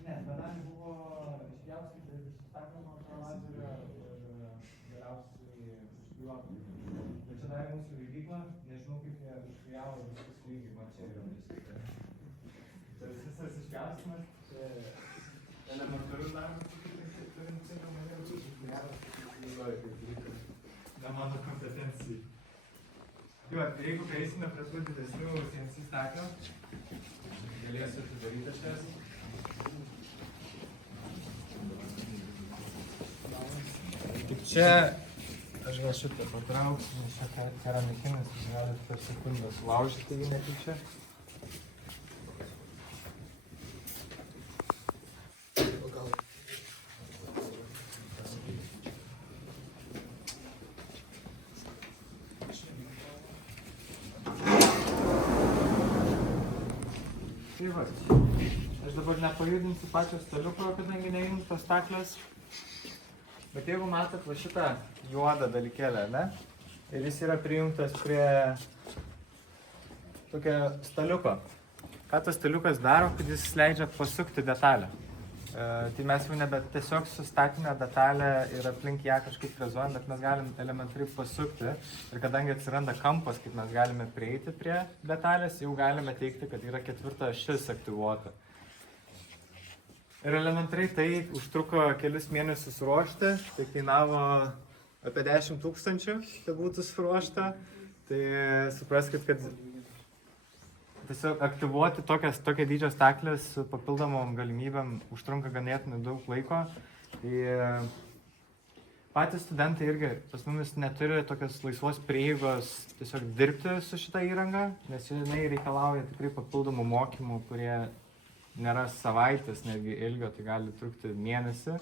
Ne, benamiai buvo išpjaustyti staklių nuo to lazerio ir galiausiai užklijuota. Bet čia darė mūsų leidykla, nežinau kaip jie užklijavo viskas lygiai, man čia yra viskas. Tas visas išpjaustymas, elementarus darbas, turint tinkamą manierą, užklijavęs, ne mano kompetencijai. Tai jeigu prieisime prie tų didesnių CNC staklių, galėsiu atidaryti šias. Tik čia, aš gal šitą patrauksiu, nes čia keramikinis, jūs galite per sekundę sulaužyti jį netyčia. Tai va, aš dabar nepajudinsiu pačio staliuko, kadangi neįjungtos staklės. Bet jeigu matot va šitą juodą dalykėlę, ne? Ir jis yra prijungtas prie tokio staliuko. Ką tas staliukas daro, kad jis leidžia pasukti detalę. Tai mes jau nebe tiesiog su statinę detalę ir aplink ją kažkaip frezuojam, bet mes galim elementariai pasukti. Ir kadangi atsiranda kampas, kaip mes galime prieiti prie detalės, jau galime teikti, kad yra ketvirta ašis aktyvuota. Ir elementariai tai užtruko kelis mėnesius ruošti, tai kainavo apie 10 000, kad būtų suruošta. Tai supraskit, kad tiesiog aktyvuoti tokią dydžio staklės su papildomom galimybėm užtrunka ganėtinai daug laiko. Tai patys studentai irgi pas mumis neturi tokios laisvos prieigos tiesiog dirbti su šitą įrangą, nes jinai reikalauja tikrai papildomų mokymų, kurie nėra savaitės, netgi ilgio, tai gali trukti mėnesį.